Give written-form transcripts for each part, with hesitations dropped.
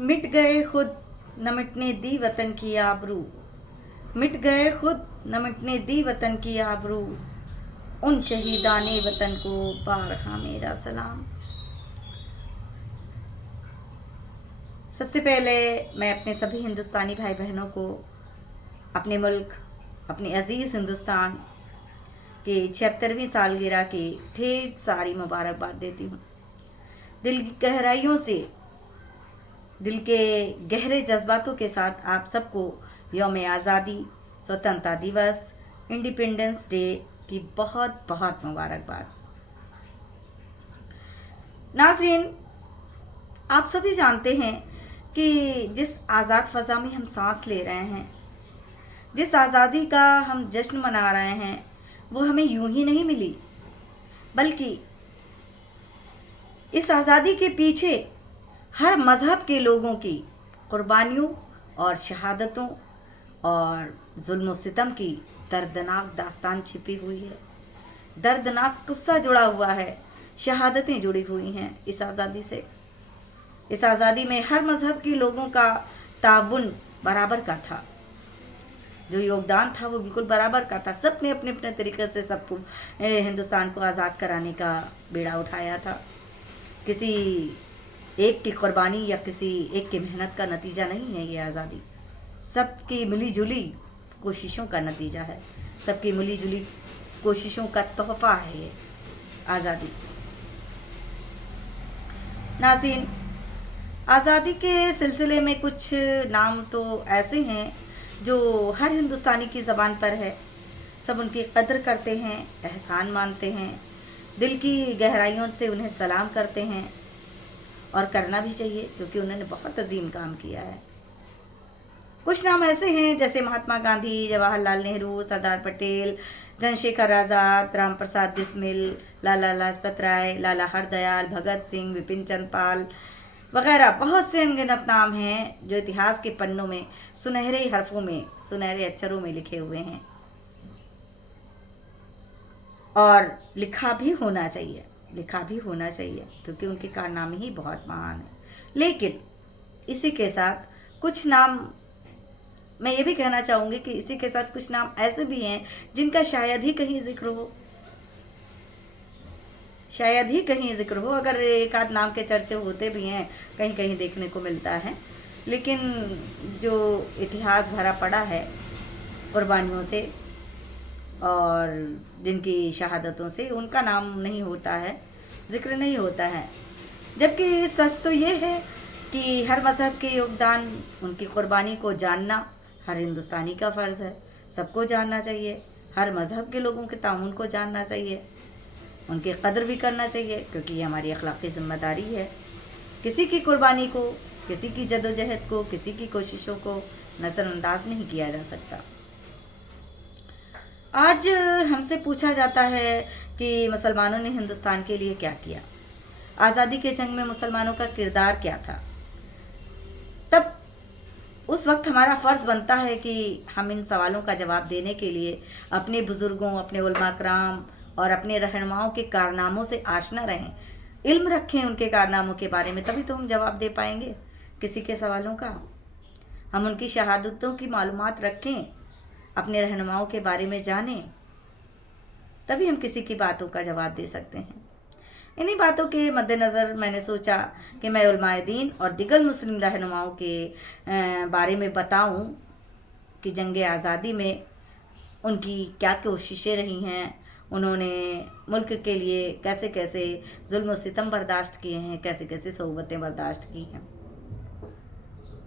मिट गए खुद न मिटने दी वतन की आबरू, मिट गए खुद न मिटने दी वतन की आबरू, उन शहीदाने वतन को बारहा मेरा सलाम। सबसे पहले मैं अपने सभी हिंदुस्तानी भाई बहनों को अपने मुल्क, अपने अज़ीज़ हिंदुस्तान के 76वीं सालगिरह की ढेर सारी मुबारकबाद देती हूँ। दिल की गहराइयों से, दिल के गहरे जज्बातों के साथ आप सबको यौम आज़ादी, स्वतंत्रता दिवस, इंडिपेंडेंस डे की बहुत बहुत मुबारकबाद। नाज़रीन, आप सभी जानते हैं कि जिस आज़ाद फ़ज़ा में हम सांस ले रहे हैं, जिस आज़ादी का हम जश्न मना रहे हैं, वो हमें यूं ही नहीं मिली, बल्कि इस आज़ादी के पीछे हर मज़हब के लोगों की कुर्बानियों और शहादतों और जुल्म सितम की दर्दनाक दास्तान छिपी हुई है। दर्दनाक किस्सा जुड़ा हुआ है, शहादतें जुड़ी हुई हैं इस आज़ादी से। इस आज़ादी में हर मज़हब के लोगों का ताउन बराबर का था, जो योगदान था वो बिल्कुल बराबर का था। सब ने अपने अपने तरीके से सबको हिंदुस्तान को आज़ाद कराने का बेड़ा उठाया था। किसी एक की कुर्बानी या किसी एक की मेहनत का नतीजा नहीं है ये आज़ादी, सबकी मिली जुली कोशिशों का नतीजा है, सबकी मिली जुली कोशिशों का तोहफ़ा है ये आज़ादी। नाज़रीन, आज़ादी के सिलसिले में कुछ नाम तो ऐसे हैं जो हर हिंदुस्तानी की ज़बान पर है। सब उनकी कद्र करते हैं, एहसान मानते हैं, दिल की गहराइयों से उन्हें सलाम करते हैं, और करना भी चाहिए क्योंकि उन्होंने बहुत अजीम काम किया है। कुछ नाम ऐसे हैं जैसे महात्मा गांधी, जवाहरलाल नेहरू, सरदार पटेल, चंद्रशेखर आज़ाद, राम प्रसाद बिस्मिल, लाला लाजपत राय, लाला हरदयाल, भगत सिंह, विपिन चंद्र पाल वगैरह बहुत से अनगिनत नाम हैं जो इतिहास के पन्नों में सुनहरे हरफों में, सुनहरे अक्षरों में लिखे हुए हैं, और लिखा भी होना चाहिए, लिखा भी होना चाहिए क्योंकि उनके कारनामे ही बहुत महान हैं। लेकिन इसी के साथ कुछ नाम, मैं ये भी कहना चाहूँगी कि इसी के साथ कुछ नाम ऐसे भी हैं जिनका शायद ही कहीं जिक्र हो, शायद ही कहीं जिक्र हो। अगर एक आध नाम के चर्चे होते भी हैं, कहीं कहीं देखने को मिलता है, लेकिन जो इतिहास भरा पड़ा है कुर्बानियों से और जिनकी शहादतों से, उनका नाम नहीं होता है, जिक्र नहीं होता है। जबकि सच तो ये है कि हर मज़हब के योगदान, उनकी कुर्बानी को जानना हर हिंदुस्तानी का फ़र्ज़ है। सबको जानना चाहिए, हर मज़हब के लोगों के ताउन को जानना चाहिए, उनकी कदर भी करना चाहिए क्योंकि ये हमारी अखलाक़ी ज़िम्मेदारी है। किसी की कुर्बानी को, किसी की जदोजहद को, किसी की कोशिशों को नज़रअंदाज नहीं किया जा सकता। आज हमसे पूछा जाता है कि मुसलमानों ने हिंदुस्तान के लिए क्या किया, आज़ादी के जंग में मुसलमानों का किरदार क्या था। तब उस वक्त हमारा फ़र्ज़ बनता है कि हम इन सवालों का जवाब देने के लिए अपने बुज़ुर्गों, अपने उलमा कराम और अपने रहनुमाओं के कारनामों से आशना रहें, इल्म रखें उनके कारनामों के बारे में, तभी तो हम जवाब दे पाएंगे किसी के सवालों का। हम उनकी शहादतों की मालूमात रखें, अपने रहनुमाओं के बारे में जानें, तभी हम किसी की बातों का जवाब दे सकते हैं। इन्हीं बातों के मद्देनज़र मैंने सोचा कि मैं उलमाए दीन और दिगर मुस्लिम रहनुमाओं के बारे में बताऊं कि जंग आज़ादी में उनकी क्या कोशिशें रही हैं, उन्होंने मुल्क के लिए कैसे कैसे जुल्म सितम बर्दाश्त किए हैं, कैसे कैसे सोबतें बर्दाश्त की हैं।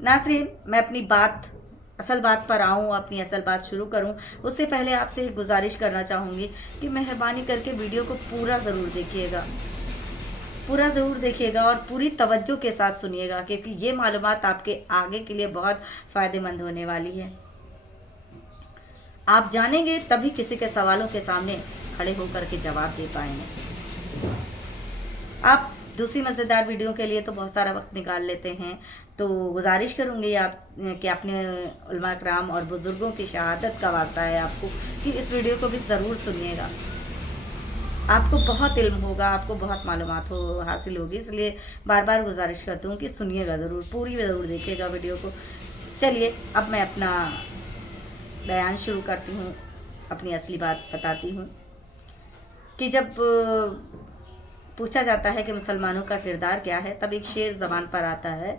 नाज़रीन, मैं अपनी बात, असल बात पर आऊँ, अपनी असल बात शुरू करूँ, उससे पहले आपसे एक गुजारिश करना चाहूँगी कि मेहरबानी करके वीडियो को पूरा ज़रूर देखिएगा, पूरा ज़रूर देखिएगा और पूरी तवज्जो के साथ सुनिएगा क्योंकि ये मालूमात आपके आगे के लिए बहुत फ़ायदेमंद होने वाली है। आप जानेंगे तभी किसी के सवालों के सामने खड़े होकर के जवाब दे पाएंगे। आप दूसरी मज़ेदार वीडियो के लिए तो बहुत सारा वक्त निकाल लेते हैं, तो गुजारिश करूँगी आप कि अपने उलमा कराम और बुज़ुर्गों की शहादत का वास्ता है आपको कि इस वीडियो को भी ज़रूर सुनिएगा। آپ کو بہت علم ہوگا، آپ کو بہت معلومات حاصل ہوگی، اس لیے بار بار گزارش کرتی ہوں کہ سنیے گا ضرور، پوری ضرور دیکھیے گا ویڈیو کو۔ چلیے اب میں اپنا بیان شروع کرتی ہوں، اپنی اصلی بات بتاتی ہوں کہ جب پوچھا جاتا ہے کہ مسلمانوں کا کردار کیا ہے، تب ایک شعر زبان پر آتا ہے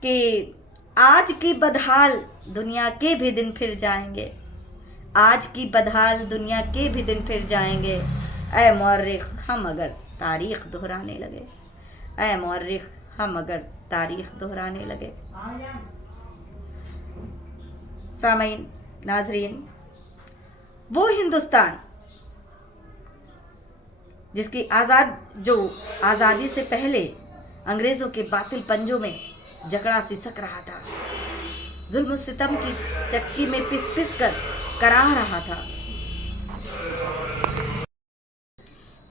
کہ آج کی بدحال دنیا کے بھی دن پھر جائیں گے، آج کی بدحال دنیا کے بھی دن پھر جائیں گے، اے مورخ ہم اگر تاریخ دہرانے لگے، اے مورخ ہم اگر تاریخ دہرانے لگے۔ سامعین، ناظرین، وہ ہندوستان جس کی آزادی سے پہلے انگریزوں کے باطل پنجوں میں جکڑا سسک رہا تھا، ظلم و ستم کی چکی میں پس پس کر کرا رہا تھا،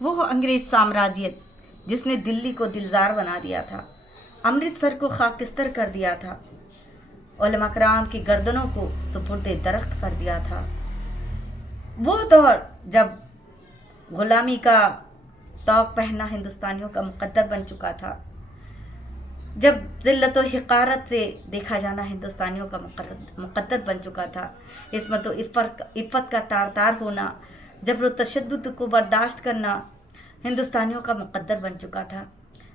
وہ انگریز سامراجیت جس نے دلی کو دلزار بنا دیا تھا، امرتسر کو خاکستر کر دیا تھا، علماء کرام کی گردنوں کو سپرد درخت کر دیا تھا، وہ دور جب غلامی کا طوق پہننا ہندوستانیوں کا مقدر بن چکا تھا، جب ذلت و حقارت سے دیکھا جانا ہندوستانیوں کا مقدر بن چکا تھا، عصمت و عفت کا تار تار ہونا، جبر و تشدد کو برداشت کرنا ہندوستانیوں کا مقدر بن چکا تھا،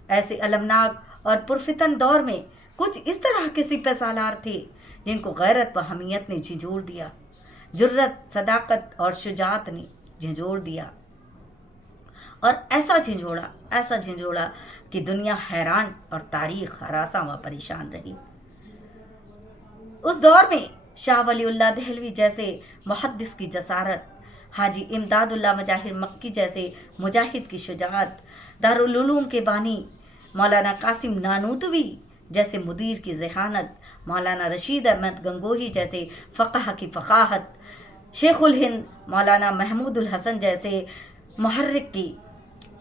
ایسے المناک اور پرفتن دور میں کچھ اس طرح کے سپہ سالار تھے جن کو غیرت و حمیت نے جھنجھوڑ دیا، جرت، صداقت اور شجاعت نے جھنجھوڑ دیا، اور ایسا جھنجھوڑا کہ دنیا حیران اور تاریخ ہراساں و پریشان رہی۔ اس دور میں شاہ ولی اللہ دہلوی جیسے محدث کی جسارت، حاجی امداد اللہ مجاہر مکی جیسے مجاہد کی شجاعت، دارالعلوم کے بانی مولانا قاسم نانوتوی جیسے مدیر کی ذہانت، مولانا رشید احمد گنگوہی جیسے فقہ کی فقاہت، شیخ الہند مولانا محمود الحسن جیسے محرک کی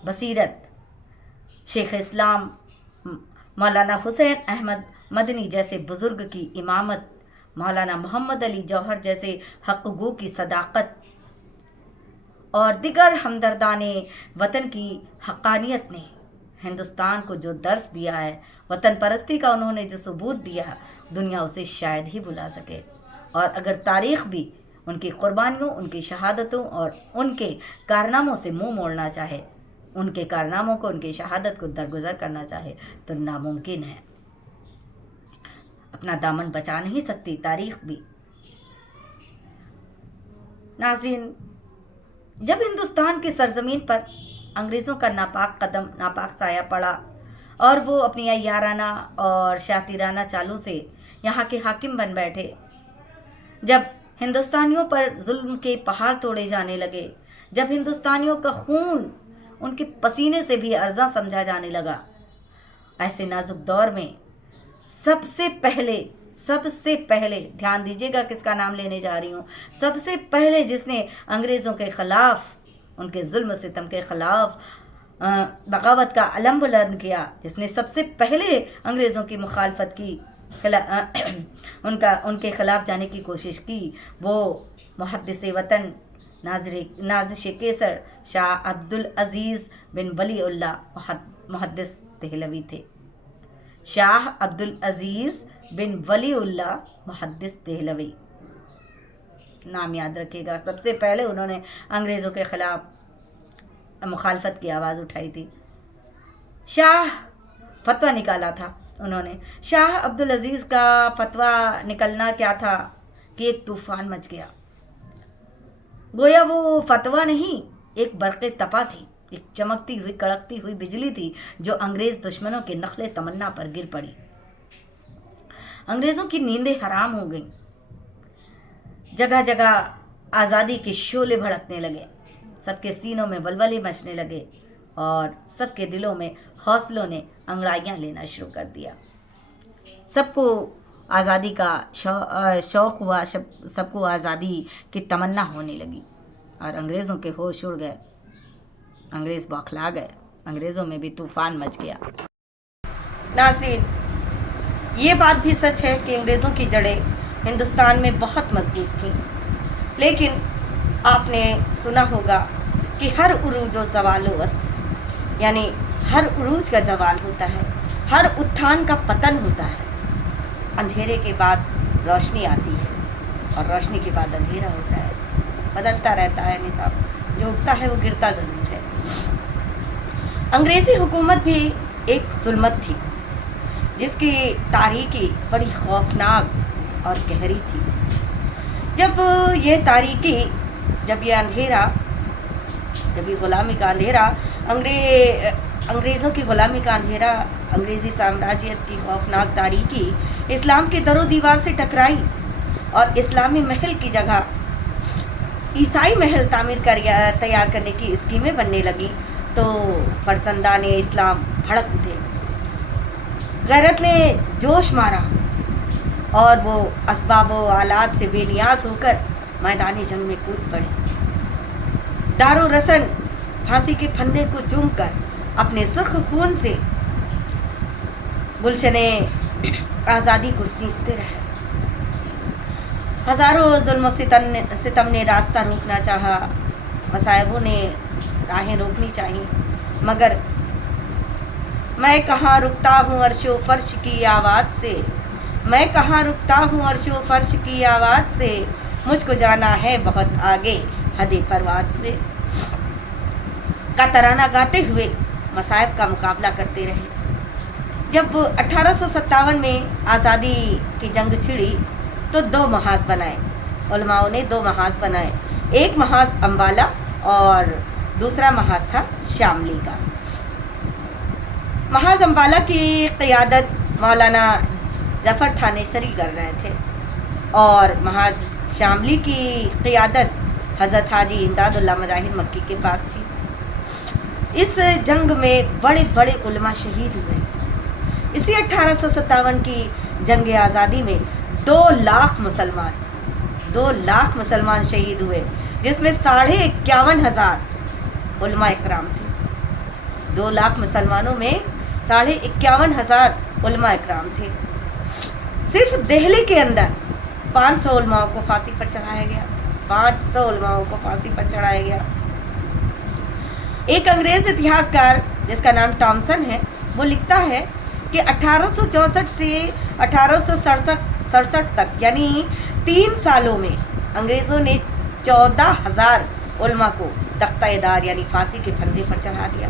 بصیرت، شیخ اسلام مولانا حسین احمد مدنی جیسے بزرگ کی امامت، مولانا محمد علی جوہر جیسے حق گو کی صداقت، اور دیگر ہمدردان وطن کی حقانیت نے ہندوستان کو جو درس دیا ہے، وطن پرستی کا انہوں نے جو ثبوت دیا، دنیا اسے شاید ہی بھلا سکے، اور اگر تاریخ بھی ان کی قربانیوں، ان کی شہادتوں اور ان کے کارناموں سے منہ موڑنا چاہے، ان کے کارناموں کو، ان کی شہادت کو درگزر کرنا چاہے تو ناممکن ہے۔ اپنا دامن بچا نہیں سکتی تاریخ بھی۔ ناظرین، جب ہندوستان کی سرزمین پر انگریزوں کا ناپاک قدم، ناپاک سایہ پڑا اور وہ اپنی عیارانہ اور شاطرانہ چالوں سے یہاں کے حاکم بن بیٹھے، جب ہندوستانیوں پر ظلم کے پہاڑ توڑے جانے لگے، جب ہندوستانیوں کا خون ان کے پسینے سے بھی ارزاں سمجھا جانے لگا، ایسے نازک دور میں سب سے پہلے دھیان دیجیے گا کس کا نام لینے جا رہی ہوں، سب سے پہلے جس نے انگریزوں کے خلاف، ان کے ظلم و ستم کے خلاف بغاوت کا علم بلند کیا، جس نے سب سے پہلے انگریزوں کی مخالفت کی، ان کے خلاف جانے کی کوشش کی، وہ محدث وطن، نازش کیسر شاہ عبدالعزیز بن ولی اللہ محدث دہلوی تھے۔ شاہ عبدالعزیز بن ولی اللہ محدث دہلوی، نام یاد رکھیے گا، سب سے پہلے انہوں نے انگریزوں کے خلاف مخالفت کی آواز اٹھائی تھی۔ شاہ فتویٰ نکالا تھا انہوں نے۔ شاہ عبدالعزیز کا فتویٰ نکلنا کیا تھا کہ ایک طوفان مچ گیا، گویا وہ فتویٰ نہیں، ایک برق تپا تھی، ایک چمکتی ہوئی کڑکتی ہوئی بجلی تھی جو انگریز دشمنوں کے نخل تمنا پر گر پڑی۔ انگریزوں کی نیندیں حرام ہو گئیں، جگہ جگہ آزادی کے شعلے بھڑکنے لگے، سب کے سینوں میں ولولے مچنے لگے اور سب کے دلوں میں حوصلوں نے انگڑائیاں لینا شروع کر دیا۔ سب کو آزادی کا شوق ہوا، سب کو آزادی کی تمنا ہونے لگی، اور انگریزوں کے ہوش اڑ گئے، انگریز بوکھلا گئے، انگریزوں میں بھی طوفان مچ گیا۔ ناظرین، یہ بات بھی سچ ہے کہ انگریزوں کی جڑیں ہندوستان میں بہت مضبوط تھیں، لیکن آپ نے سنا ہوگا کہ ہر عروج و زوال و وسط، یعنی ہر عروج کا زوال ہوتا ہے، ہر اتھان کا پتن ہوتا ہے، اندھیرے کے بعد روشنی آتی ہے اور روشنی کے بعد اندھیرا ہوتا ہے، بدلتا رہتا ہے نظام، جو اٹھتا ہے وہ گرتا ضرور ہے۔ انگریزی حکومت بھی ایک ظلمت تھی جس کی تاریکی بڑی خوفناک اور گہری تھی۔ جب یہ تاریکی، جب یہ اندھیرا، جب یہ غلامی کا اندھیرا، انگریزوں کی غلامی کا اندھیرا، انگریزی سامراجیت کی خوفناک تاریکی اسلام کی در و دیوار سے ٹکرائی اور اسلامی محل کی جگہ عیسائی محل تیار کرنے کی اسکیمیں بننے لگی، تو فرزندان اسلام بھڑک اٹھے، غیرت نے جوش مارا اور وہ اسباب و آلات سے بے نیاز ہو کر میدان جنگ میں کود پڑے۔ دار و رسن پھانسی کے پھندے کو چوم کر اپنے سرخ خون سے گلشن آزادی کو سینچتے رہے۔ ہزاروں ظلم و ستم نے راستہ روکنا چاہا، مصائبوں نے راہیں روکنی چاہیے، مگر میں کہاں رکتا ہوں عرش و فرش کی آواز سے، میں کہاں رکتا ہوں عرش و فرش کی آواز سے، مجھ کو جانا ہے بہت آگے حد پرواز سے، کا ترانہ گاتے ہوئے مصائب کا مقابلہ کرتے رہے۔ جب 1857 میں آزادی کی جنگ چھڑی تو 2 محاذ بنائے، علماؤں نے 2 محاذ بنائے، ایک محاذ امبالہ اور دوسرا محاذ تھا شاملی کا۔ محاذ امبالہ کی قیادت مولانا ظفر تھانیسری کر رہے تھے اور محاذ شاملی کی قیادت حضرت حاجی امداد اللہ مجاہد مکی کے پاس تھی۔ اس جنگ میں بڑے بڑے علماء شہید ہوئے۔ اسی 1857 کی جنگ آزادی میں 2 لاکھ مسلمان شہید ہوئے، جس میں 51,500 علماء اکرام تھے۔ 2 لاکھ مسلمانوں میں 51,500 علماء اکرام تھے۔ صرف دہلی کے اندر 500 علماؤں کو پھانسی پر چڑھایا گیا، 500 علماؤں کو پھانسی پر چڑھایا گیا۔ ایک انگریز اتہاسکار جس کا نام ٹامسن ہے، وہ لکھتا ہے کہ 1864 سے 1867 تک، یعنی 3 سالوں میں انگریزوں نے 14,000 علماء کو تختہ دار یعنی پھانسی کے پھندے پر چڑھا دیا۔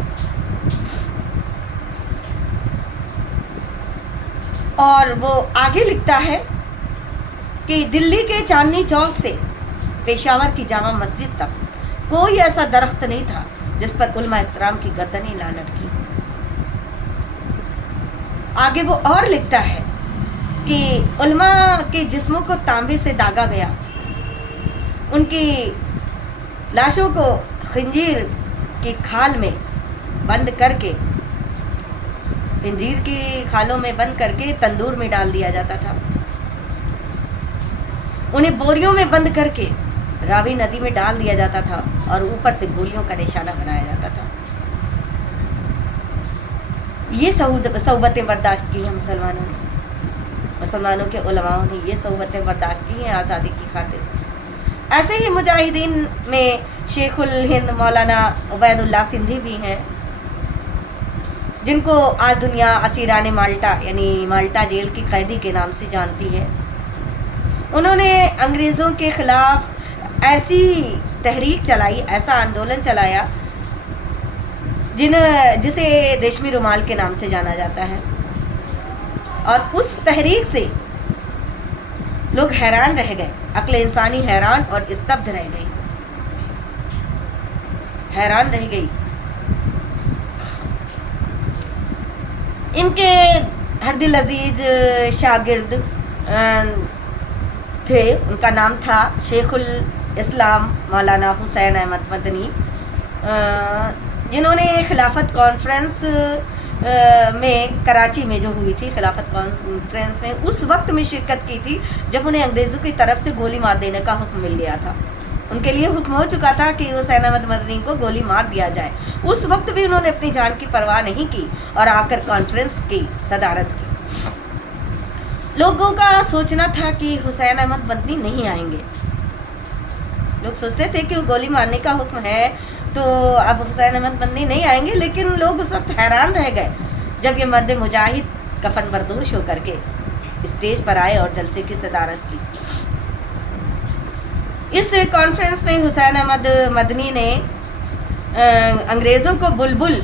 اور وہ آگے لکھتا ہے کہ دلی کے چاندنی چوک سے پشاور کی جامع مسجد تک کوئی ایسا درخت نہیں تھا جس پر علماء اکرام کی گردنیں نہ لٹکی۔ آگے وہ اور لکھتا ہے کہ علماء کے جسموں کو تانبے سے داغا گیا، ان کی لاشوں کو خنجیر کی کھال میں بند کر کے، خنجیر کی کھالوں میں بند کر کے تندور میں ڈال دیا جاتا تھا، انہیں بوریوں میں بند کر کے راوی ندی میں ڈال دیا جاتا تھا اور اوپر سے گولیوں کا نشانہ بنایا جاتا تھا۔ یہ صحبتیں برداشت کی ہیں مسلمانوں کے علماؤں نے یہ صحبتیں برداشت کی ہیں آزادی کی خاطر۔ ایسے ہی مجاہدین میں شیخ الہند مولانا عبید اللہ سندھی بھی ہیں، جن کو آج دنیا اسیران مالٹا یعنی مالٹا جیل کی قیدی کے نام سے جانتی ہے۔ انہوں نے انگریزوں کے خلاف ایسی تحریک چلائی، ایسا آندولن چلایا جسے ریشمی رومال کے نام سے جانا جاتا ہے، اور اس تحریک سے لوگ حیران رہ گئے، عقل انسانی حیران اور استبدھ رہ گئی، حیران رہ گئی۔ ان کے ہر دل عزیز شاگرد تھے، ان کا نام تھا شیخ الاسلام مولانا حسین احمد مدنی، جنہوں نے خلافت کانفرنس میں کراچی میں جو ہوئی تھی، خلافت کانفرنس میں اس وقت میں شرکت کی تھی جب انہیں انگریزوں کی طرف سے گولی مار دینے کا حکم مل گیا تھا۔ ان کے لیے حکم ہو چکا تھا کہ حسین احمد مدنی کو گولی مار دیا جائے، اس وقت بھی انہوں نے اپنی جان کی پرواہ نہیں کی اور آ کر کانفرنس کی صدارت کی۔ لوگوں کا سوچنا تھا کہ حسین احمد مدنی نہیں آئیں گے، لوگ سوچتے تھے کہ وہ گولی مارنے کا حکم ہے تو اب حسین احمد مدنی نہیں آئیں گے، لیکن لوگ اس وقت حیران رہ گئے جب یہ مرد مجاہد کفن بردوش ہو کر کے اسٹیج پر آئے اور جلسے کی صدارت کی۔ اس کانفرنس میں حسین احمد مدنی نے انگریزوں کو بلبل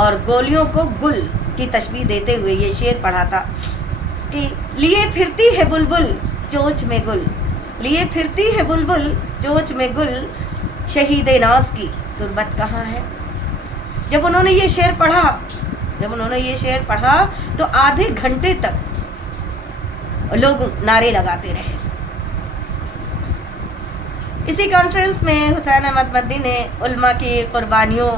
اور گولیوں کو گل کی تشبیہ دیتے ہوئے یہ شعر پڑھا تھا کہ لیے پھرتی ہے بلبل چونچ میں گل، لیے پھرتی ہے بلبل چونچ میں گل، شہید ناز کی تربت کہاں ہے۔ جب انہوں نے یہ شعر پڑھا تو آدھے گھنٹے تک لوگ نعرے لگاتے رہے۔ اسی کانفرنس میں حسین احمد مدنی نے علماء کی قربانیوں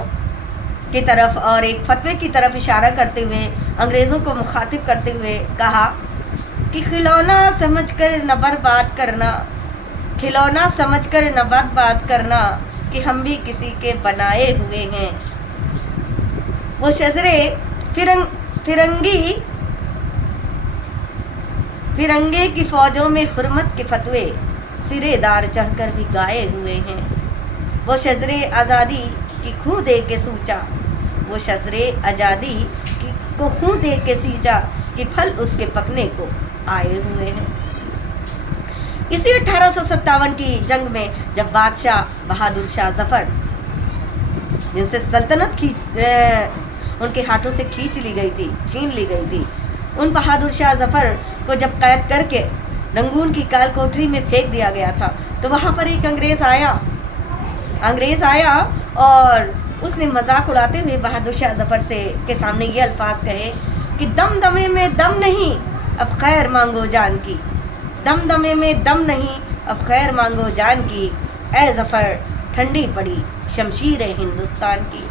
کی طرف اور ایک فتوے کی طرف اشارہ کرتے ہوئے انگریزوں کو مخاطب کرتے ہوئے کہا کہ کھلونا سمجھ کر نہ برباد کرنا، کھلونا سمجھ کر نہ برباد کرنا، کہ ہم بھی کسی کے بنائے ہوئے ہیں۔ وہ شجرے فرنگے کی فوجوں میں حرمت کے فتوے سرے دار چڑھ کر بھی گائے ہوئے ہیں۔ وہ شجرے آزادی کی خوں دے کے سوچا، وہ شجرے آزادی کی کو خوں دے کے سینچا، کہ پھل اس کے پکنے کو آئے ہوئے ہیں۔ اسی 1857 کی جنگ میں جب بادشاہ بہادر شاہ ظفر، جن سے سلطنت ان کے ہاتھوں سے چھین لی گئی تھی، ان بہادر شاہ ظفر کو جب قید کر کے رنگون کی کال کوٹری میں پھینک دیا گیا تھا تو وہاں پر ایک انگریز آیا اور اس نے مذاق اڑاتے ہوئے بہادر شاہ ظفر کے سامنے یہ الفاظ کہے کہ دم دمے میں دم نہیں، اب خیر مانگو جان کی، دم دمے میں دم نہیں، اب خیر مانگو جان کی، اے ظفر ٹھنڈی پڑی شمشیر ہندوستان کی۔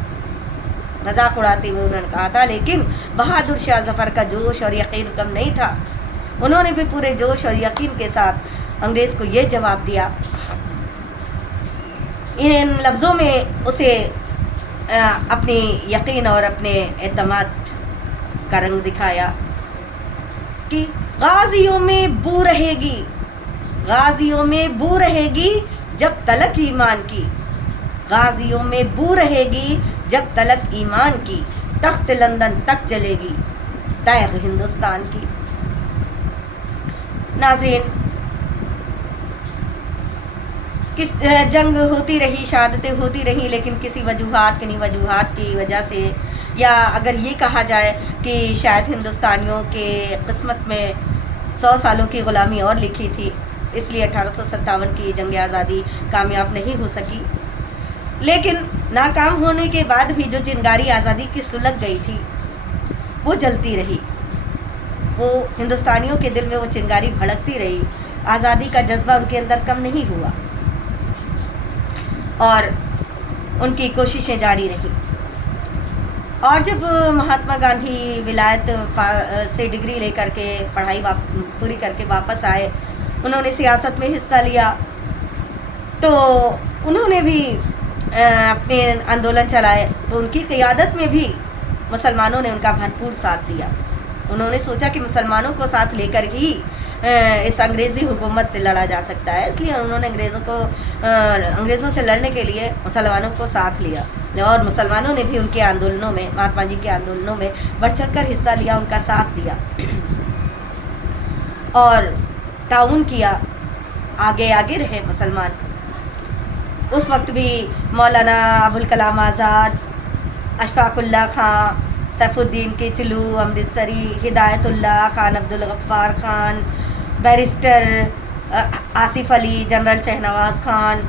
مذاق اڑاتے ہوئے انہوں نے کہا تھا، لیکن بہادر شاہ ظفر کا جوش اور یقین کم نہیں تھا۔ انہوں نے بھی پورے جوش اور یقین کے ساتھ انگریز کو یہ جواب دیا، ان لفظوں میں اسے اپنی یقین اور اپنے اعتماد کا رنگ دکھایا کہ غازیوں میں بو رہے گی، غازیوں میں بو رہے گی جب تلک ایمان کی، غازیوں میں بو رہے گی جب تلک ایمان کی، تخت لندن تک جلے گی تیغ ہندوستان کی۔ ناظرین، جنگ ہوتی رہی، شہادتیں ہوتی رہی، لیکن کسی وجوہات کی وجہ سے، یا اگر یہ کہا جائے کہ شاید ہندوستانیوں کے قسمت میں 100 سالوں کی غلامی اور لکھی تھی، اس لیے 1857 کی جنگ آزادی کامیاب نہیں ہو سکی۔ لیکن ناکام ہونے کے بعد بھی جو چنگاری آزادی کی سلگ گئی تھی وہ جلتی رہی، وہ ہندوستانیوں کے دل میں وہ چنگاری بھڑکتی رہی، آزادی کا جذبہ ان کے اندر کم نہیں ہوا اور ان کی کوششیں جاری رہیں۔ اور جب مہاتما گاندھی ولایت سے ڈگری لے کر کے پڑھائی پوری کر کے واپس آئے، انہوں نے سیاست میں حصہ لیا، تو انہوں نے بھی اپنے آندولن چلائے، تو ان کی قیادت میں بھی مسلمانوں نے ان کا بھرپور ساتھ دیا۔ انہوں نے سوچا کہ مسلمانوں کو ساتھ لے کر ہی اس انگریزی حکومت سے لڑا جا سکتا ہے، اس لیے انہوں نے انگریزوں سے لڑنے کے لیے مسلمانوں کو ساتھ لیا، اور مسلمانوں نے بھی ان کے آندولنوں میں، مہاتما جی کے آندولنوں میں بڑھ چڑھ کر حصہ لیا، ان کا ساتھ دیا اور تعاون کیا، آگے رہے مسلمان۔ اس وقت بھی مولانا ابوالکلام آزاد، اشفاق اللہ خان، سیف الدین کیچلو امرتسری، ہدایت اللہ خان، عبدالغفار خان، بیرسٹر آصف علی، جنرل شہنواز خان،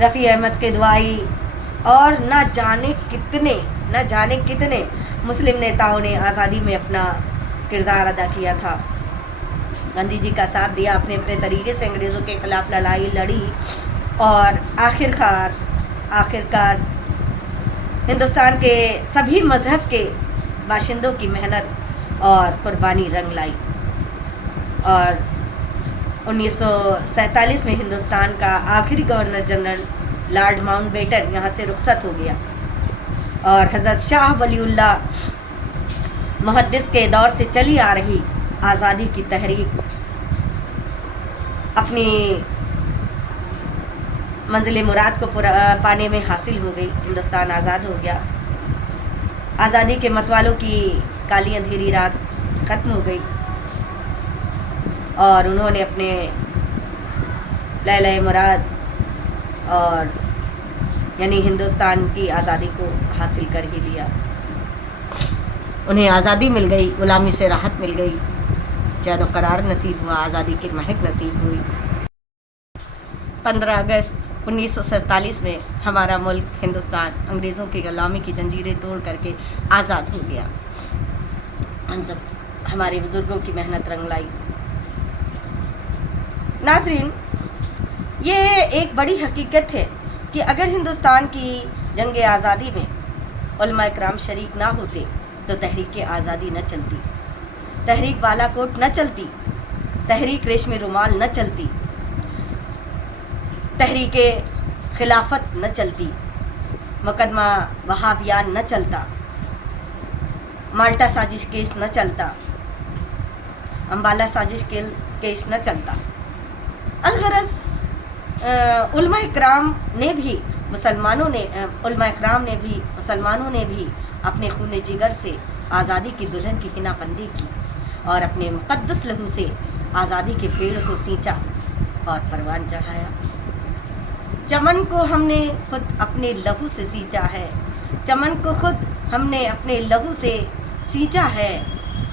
رفیع احمد قدوائی اور نہ جانے کتنے مسلم نیتاؤں نے آزادی میں اپنا کردار ادا کیا تھا، گاندھی جی کا ساتھ دیا، اپنے طریقے سے انگریزوں کے خلاف لڑائی لڑی، اور آخرکار ہندوستان کے سبھی مذہب کے باشندوں کی محنت اور قربانی رنگ لائی، اور 1947 میں ہندوستان کا آخری governor general Lord Mountbatten یہاں سے رخصت ہو گیا، اور حضرت شاہ ولی اللہ محدث کے دور سے چلی آ رہی آزادی کی تحریک اپنی मंजिल मुराद को पाने में हासिल हो गई। हिंदुस्तान आज़ाद हो गया। आज़ादी के मतवालों की काली अंधेरी रात ख़त्म हो गई और उन्होंने अपने लैला मुराद और यानी हिंदुस्तान की आज़ादी को हासिल कर ही लिया। उन्हें आज़ादी मिल गई, ग़ुलामी से राहत मिल गई, चैन व करार नसीब हुआ, आज़ादी की महक नसीब हुई। 15 अगस्त 1947 में हमारा मुल्क हिंदुस्तान अंग्रेज़ों की ग़ुलामी की जंजीरें तोड़ करके आज़ाद हो गया। हम सब हमारे बुज़ुर्गों की मेहनत रंग लाई। नाज़रीन, ये एक बड़ी हकीकत है कि अगर हिंदुस्तान की जंग आज़ादी में उलमा इकराम शरीक ना होते तो तहरीक आज़ादी न चलती, तहरीक बालाकोट न चलती, तहरीक रेशमी रुमाल न चलती, तहरीक खिलाफत न चलती, मुकदमा वहाबियान न चलता, माल्टा साजिश केस न चलता, अम्बाला साजिश केस न चलता। अलगरज उलमा इकराम ने भी मुसलमानों ने भी अपने खून जिगर से आज़ादी की दुल्हन की हिनाबंदी की और अपने मुक़द्दस लहू से आज़ादी के पेड़ को सींचा और परवान चढ़ाया। चमन को हमने खुद अपने लहू से सींचा है, चमन को खुद हमने अपने लहू से सींचा है।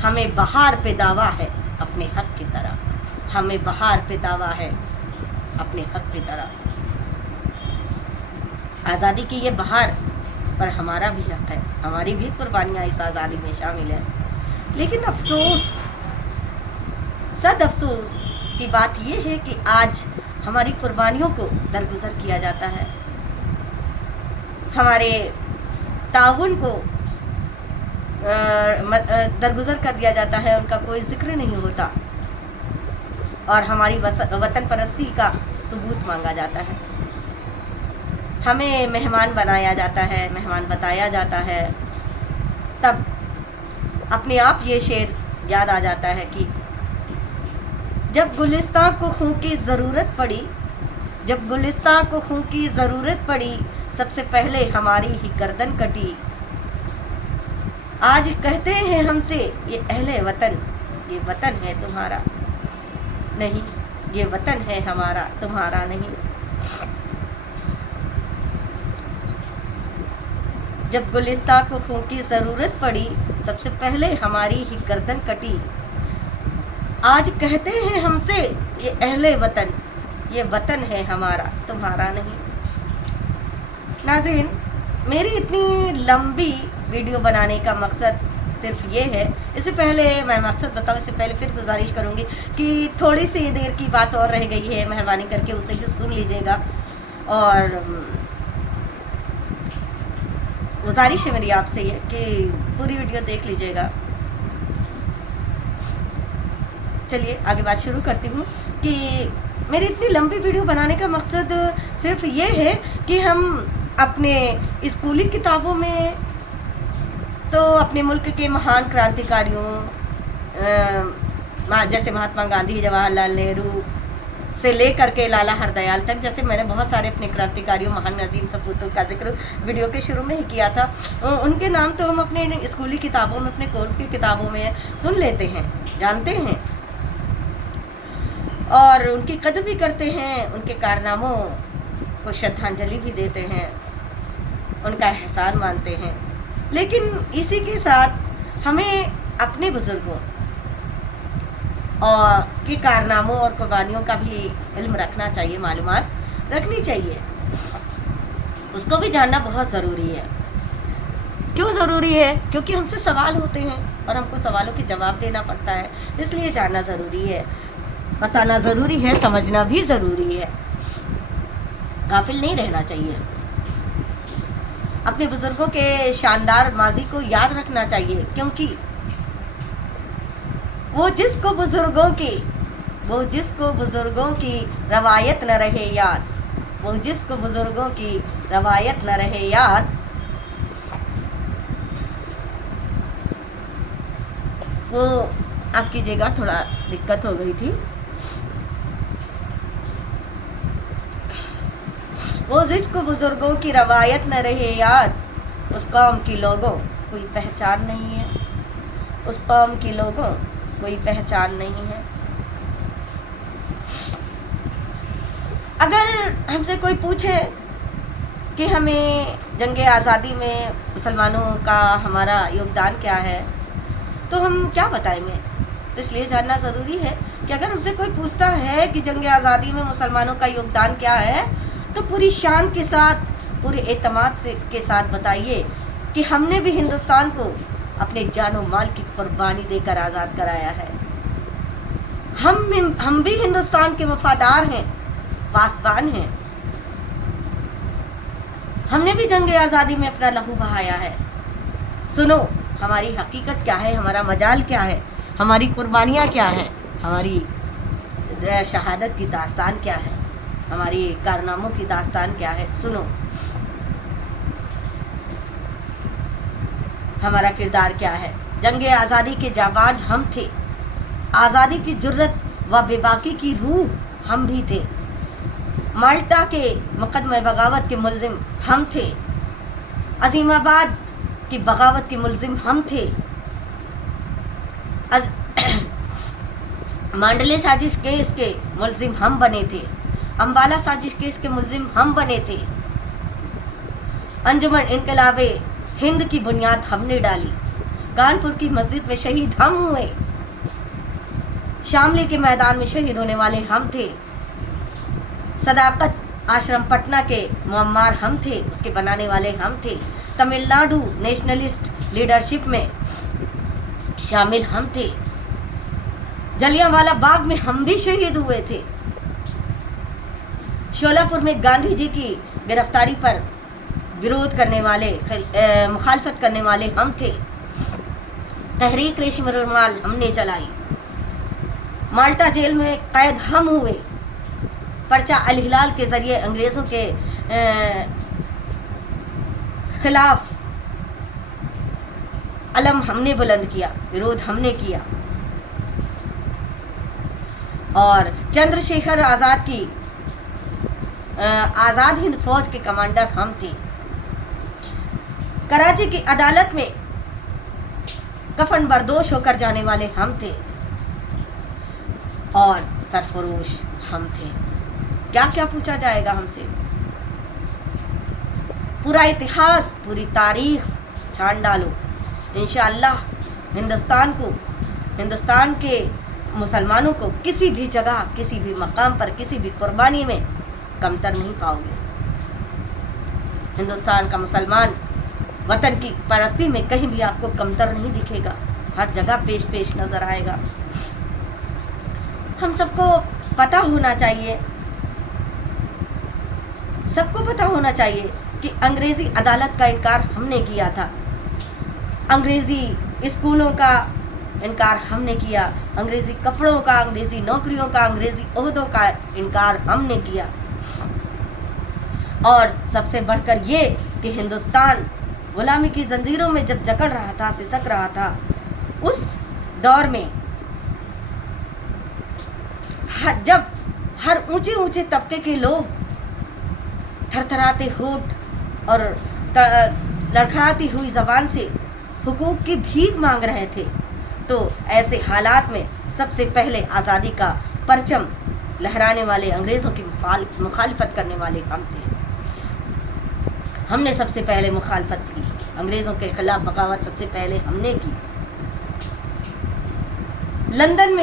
हमें बहार पे दावा है अपने हक़ की तरह, हमें बहार पे दावा है अपने हक़ की तरह। आज़ादी की ये बहार पर हमारा भी हक़ है, हमारी भी कुर्बानियाँ इस आज़ादी में शामिल है। लेकिन अफसोस, सद अफसोस की बात यह है कि आज हमारी कुर्बानियों को दरगुजर किया जाता है, हमारे ताउन को दरगुजर कर दिया जाता है, उनका कोई जिक्र नहीं होता और हमारी वतन परस्ती का सबूत मांगा जाता है। हमें मेहमान बनाया जाता है, मेहमान बताया जाता है। तब अपने आप ये शेर याद आ जाता है कि जब गुलिस्तान को खून की ज़रूरत पड़ी, जब गुलिस्तान को खून की ज़रूरत पड़ी, सबसे पहले हमारी ही गर्दन कटी। आज कहते हैं हमसे ये अहले वतन, ये वतन है तुम्हारा नहीं, ये वतन है हमारा तुम्हारा नहीं। जब गुलिस्तान को खून की ज़रूरत पड़ी, सबसे पहले हमारी ही गर्दन कटी। आज कहते हैं हमसे ये अहले वतन, ये वतन है हमारा तुम्हारा नहीं। नाज़रीन, मेरी इतनी लंबी वीडियो बनाने का मकसद सिर्फ ये है। इससे पहले मैं मकसद बताऊँ, इससे पहले फिर गुजारिश करूँगी कि थोड़ी सी देर की बात और रह गई है, मेहरबानी करके उसे भी सुन लीजिएगा। और गुजारिश है मेरी आपसे ये कि पूरी वीडियो देख लीजिएगा। चलिए आगे बात शुरू करती हूँ कि मेरी इतनी लंबी वीडियो बनाने का मकसद सिर्फ ये है कि हम अपने स्कूली किताबों में तो अपने मुल्क के महान क्रांतिकारियों जैसे महात्मा गांधी, जवाहरलाल नेहरू से लेकर के लाला हरदयाल तक, जैसे मैंने बहुत सारे अपने क्रांतिकारियों, महान अजीम सपूतों का जिक्र वीडियो के शुरू में ही किया था, उनके नाम तो हम अपने स्कूली किताबों में, अपने कोर्स की किताबों में सुन लेते हैं, जानते हैं और उनकी कदर भी करते हैं, उनके कारनामों को श्रद्धांजलि भी देते हैं, उनका एहसान मानते हैं। लेकिन इसी के साथ हमें अपने बुज़ुर्गों और के कारनामों और कुर्बानियों का भी इल्म रखना चाहिए, मालूमात रखनी चाहिए, उसको भी जानना बहुत ज़रूरी है। क्यों ज़रूरी है? क्योंकि हमसे सवाल होते हैं और हमको सवालों के जवाब देना पड़ता है, इसलिए जानना ज़रूरी है, बताना ज़रूरी है, समझना भी ज़रूरी है, गाफिल नहीं रहना चाहिए। अपने बुज़ुर्गों के शानदार माजी को याद रखना चाहिए, क्योंकि वो जिसको बुज़ुर्गों की रवायत न रहे याद, वो जिसको बुज़ुर्गों की रवायत न रहे याद, वो आप कीजिएगा, थोड़ा दिक्कत हो गई थी। वो जिसको बुजुर्गों की रवायत न रहे याद, उस कौम की लोगों कोई पहचान नहीं है, उस कौम की लोगों कोई पहचान नहीं है। अगर हमसे कोई पूछे कि हमें जंग आज़ादी में मुसलमानों का हमारा योगदान क्या है, तो हम क्या बताएंगे? तो इसलिए जानना ज़रूरी है कि अगर हमसे कोई पूछता है कि जंग आज़ादी में मुसलमानों का योगदान क्या है, तो पूरी शान के साथ, पूरे एतमाद से के साथ बताइए कि हमने भी हिंदुस्तान को अपने जान और माल की कुर्बानी देकर आज़ाद कराया है। हम भी हिंदुस्तान के वफादार हैं, पासबान हैं। हमने भी जंग आज़ादी में अपना लहू बहाया है। सुनो, हमारी हकीकत क्या है, हमारा मजाल क्या है, हमारी कुर्बानियाँ क्या हैं, हमारी शहादत की दास्तान क्या है, हमारी कारनामों की दास्तान क्या है। सुनो, हमारा किरदार क्या है। जंग आज़ादी के जाबाज हम थे, आज़ादी की जुर्रत व बेबाकी की रूह हम भी थे। माल्टा के मुकदमे बगावत के मुलजिम हम थे, अजीमाबाद की बगावत के मुलजिम हम थे, मांडले साजिश केस के मुलजिम हम बने थे, अम्बाला साजिश केस के मुलजिम हम बने थे। अंजुमन इनकलाबे हिंद की बुनियाद हमने डाली, कानपुर की मस्जिद में शहीद हम हुए, शामली के मैदान में शहीद होने वाले हम थे। सदाकत आश्रम पटना के मुअम्मार हम थे, उसके बनाने वाले हम थे। तमिलनाडु नेशनलिस्ट लीडरशिप में शामिल हम थे। जलियांवाला बाग में हम भी शहीद हुए थे। शोलापुर में गांधी जी की गिरफ्तारी पर विरोध करने वाले, मुखालफत करने वाले हम थे। तहरीक रेशम रुमाल हमने चलाई। माल्टा जेल में कैद हम हुए। पर्चा अल हिलाल के ज़रिए अंग्रेज़ों के खिलाफ अलम हमने बुलंद किया, विरोध हमने किया। और चंद्रशेखर आज़ाद की आज़ाद हिंद फौज के कमांडर हम थे। कराची की अदालत में कफन बर्दोश होकर जाने वाले हम थे और सरफरोश हम थे। क्या क्या पूछा जाएगा हमसे? पूरा इतिहास, पूरी तारीख छान डालो। इंशाअल्लाह हिंदुस्तान के मुसलमानों को किसी भी जगह, किसी भी मकाम पर, किसी भी कुर्बानी में कमतर नहीं पाओगे। हिंदुस्तान का मुसलमान वतन की परस्ती में कहीं भी आपको कमतर नहीं दिखेगा, हर जगह पेश पेश नजर आएगा। हम सबको पता होना चाहिए, सबको पता होना चाहिए कि अंग्रेज़ी अदालत का इनकार हमने किया था, अंग्रेज़ी स्कूलों का इनकार हमने किया, अंग्रेज़ी कपड़ों का, अंग्रेज़ी नौकरियों का, अंग्रेज़ी ओहदों का इनकार हमने किया। और सबसे बढ़कर ये कि हिंदुस्तान गुलामी की जंजीरों में जब जकड़ रहा था, सिसक रहा था, उस दौर में जब हर ऊंचे ऊंचे तबके के लोग थरथराते होठ और लड़खड़ाती हुई ज़बान से हुकूक की भीख मांग रहे थे, तो ऐसे हालात में सबसे पहले आज़ादी का परचम लहराने वाले, अंग्रेज़ों की मुखालफत करने वाले हम थे। हमने सबसे पहले मुखालफत की, अंग्रेज़ों के खिलाफ बगावत सबसे पहले हमने की। लंदन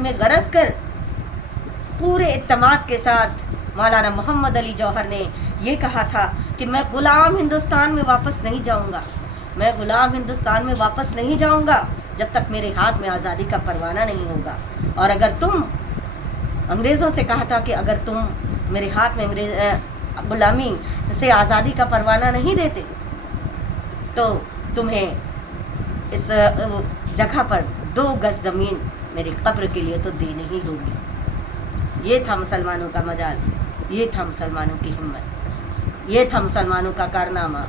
में गरज कर पूरे इत्तेमाद के साथ मौलाना मोहम्मद अली जौहर ने ये कहा था कि मैं ग़ुलाम हिंदुस्तान में वापस नहीं जाऊंगा, मैं ग़ुलाम हिंदुस्तान में वापस नहीं जाऊंगा जब तक मेरे हाथ में आज़ादी का परवाना नहीं होगा। और अगर तुम, अंग्रेज़ों से कहा था कि अगर तुम मेरे हाथ में ग़ुलामी से आज़ादी का परवाना नहीं देते तो तुम्हें इस जगह पर 2 गज ज़मीन मेरी कब्र के लिए तो देनी ही होगी। ये था मुसलमानों का मजाल, ये था मुसलमानों की हिम्मत, ये था मुसलमानों का कारनामा,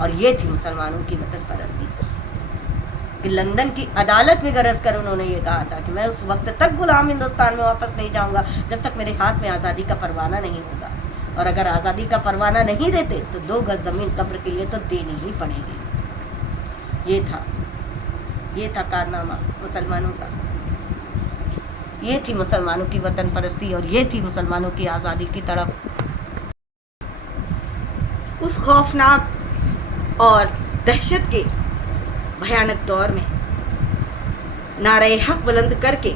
और ये थी मुसलमानों की वतन परस्ती। कि लंदन की अदालत में गरज कर उन्होंने ये कहा था कि मैं उस वक्त तक गुलाम हिंदुस्तान में वापस नहीं जाऊंगा जब तक मेरे हाथ में आज़ादी का परवाना नहीं होगा, और अगर आज़ादी का परवाना नहीं देते तो 2 गज ज़मीन कब्र के लिए तो देनी ही पड़ेगी। ये था कारनामा मुसलमानों का, ये थी मुसलमानों की वतन परस्ती, और ये थी मुसलमानों की आज़ादी की तड़प। उस खौफनाक और दहशत के भयानक दौर में नारे हक बुलंद करके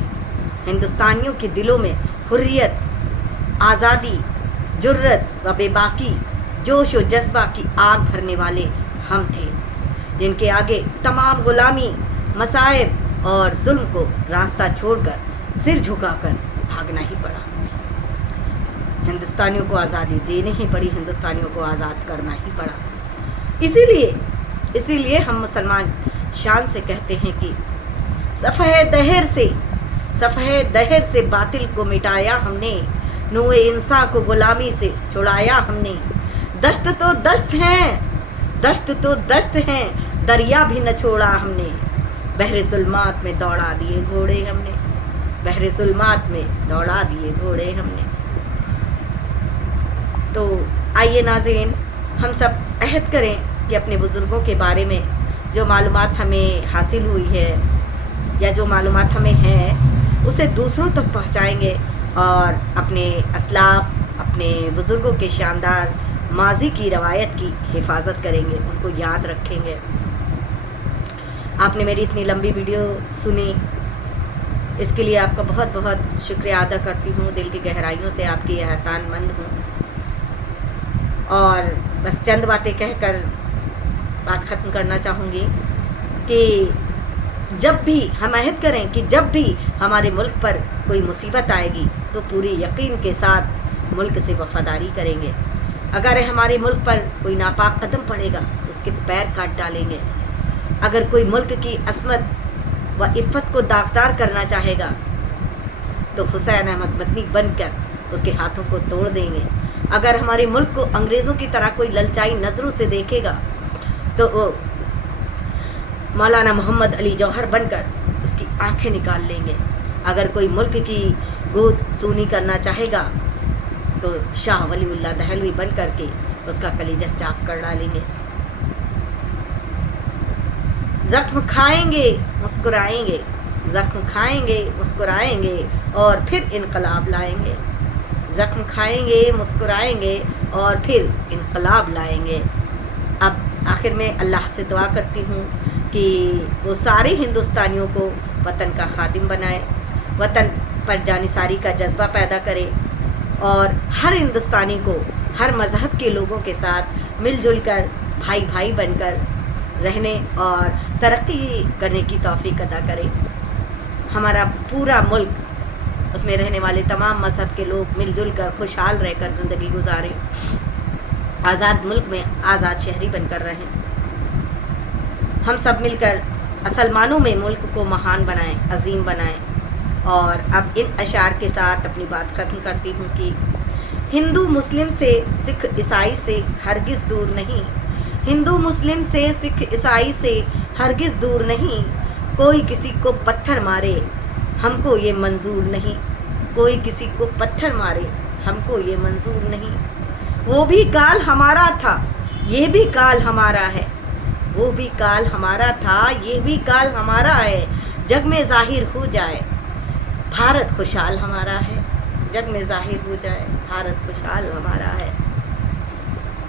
हिंदुस्तानियों के दिलों में हुर्रियत, आज़ादी, जुर्रत व बेबाकी, जोश व जज्बा की आग भरने वाले हम थे, जिनके आगे तमाम गुलामी, मसाइब और जुल्म को रास्ता छोड़कर सिर झुकाकर भागना ही पड़ा। हिंदुस्तानियों को आज़ादी देनी ही पड़ी, हिंदुस्तानियों को आज़ाद करना ही पड़ा। इसीलिए हम मुसलमान शान से कहते हैं कि सफ़हे दहर से बातिल को मिटाया हमने, नूए इंसान को गुलामी से छुड़ाया हमने। दश्त तो दश्त हैं, दरिया भी न छोड़ा हमने, बहरे ज़ुल्मात में दौड़ा दिए घोड़े हमने, बहरे ज़ुल्मात में दौड़ा दिए घोड़े हमने। तो आइए नाज़रीन, हम सब अहद करें कि अपने बुज़ुर्गों के बारे में जो मालूमात हमें हासिल हुई है या जो मालूमात हमें हैं उसे दूसरों तक पहुंचाएंगे, और अपने असलाफ, अपने बुज़ुर्गों के शानदार माजी की रवायत की हिफाजत करेंगे, उनको याद रखेंगे। आपने मेरी इतनी लंबी वीडियो सुनी, इसके लिए आपका बहुत बहुत शुक्रिया अदा करती हूँ, दिल की गहराइयों से आपकी एहसानमंद हूँ। और बस चंद बातें कहकर बात ख़त्म करना चाहूँगी कि जब भी हम अहद करें कि जब भी हमारे मुल्क पर कोई मुसीबत आएगी तो पूरी यकीन के साथ मुल्क से वफ़ादारी करेंगे। अगर हमारे मुल्क पर कोई नापाक कदम पड़ेगा तो उसके पैर काट डालेंगे। अगर कोई मुल्क की असमत व इफ़्फ़त को दागदार करना चाहेगा तो हुसैन अहमद मदनी बनकर उसके हाथों को तोड़ देंगे। अगर हमारे मुल्क को अंग्रेज़ों की तरह कोई ललचाई नज़रों से देखेगा तो वो मौलाना मोहम्मद अली जौहर बनकर उसकी आंखें निकाल लेंगे। अगर कोई मुल्क की गोद सूनी करना चाहेगा तो शाह वलीउल्लाह दहलवी बन करके उसका कलीजा चाक कर डालेंगे। जख्म खाएंगे मुस्कुराएंगे, जख्म खाएंगे मुस्कुराएंगे और फिर इनकलाब लाएंगे। जख्म खाएंगे मुस्कुराएंगे और फिर इनकलाब लाएंगे। अब आखिर में अल्लाह से दुआ करती हूँ कि वो सारे हिंदुस्तानियों को वतन का खादिम बनाए, वतन पर जानिसारी का जज्बा पैदा करे, और हर हिंदुस्तानी को हर मज़हब के लोगों के साथ मिलजुल कर भाई भाई बनकर रहने और तरक्की करने की तौफीक अता करे। हमारा पूरा मुल्क, उसमें रहने वाले तमाम मज़हब के लोग मिलजुल कर खुशहाल रहकर ज़िंदगी गुजारें, आज़ाद मुल्क में आज़ाद शहरी बनकर रहें। हम सब मिलकर मुसलमानों में मुल्क को महान बनाएं, अजीम बनाएं। और अब इन अशार के साथ अपनी बात ख़त्म करती हूँ कि हिंदू मुस्लिम से, सिख ईसाई से हरगिज़ दूर नहीं, हिंदू मुस्लिम से, सिख ईसाई से हरगिज़ दूर नहीं। कोई किसी को पत्थर मारे हमको ये मंजूर नहीं, कोई किसी को पत्थर मारे हमको ये मंजूर नहीं। वो भी काल हमारा था, ये भी काल हमारा है, वो भी काल हमारा था, ये भी काल हमारा है। जग में ज़ाहिर हो जाए भारत खुशहाल हमारा है, जग में ज़ाहिर हो जाए भारत खुशहाल हमारा है।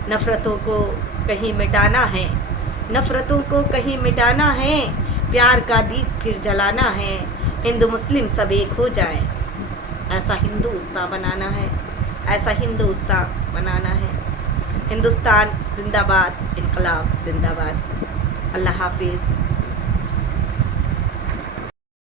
नफ़रतों को कहीं मिटाना है, नफ़रतों को कहीं मिटाना है, प्यार का दीप फिर जलाना है। हिंदू मुस्लिम सब एक हो जाए, ऐसा हिंदुस्तान बनाना है, ऐसा हिंदुस्तान बनाना है। हिंदुस्तान जिंदाबाद, इनकलाब जिंदाबाद। अल्लाह हाफिज़।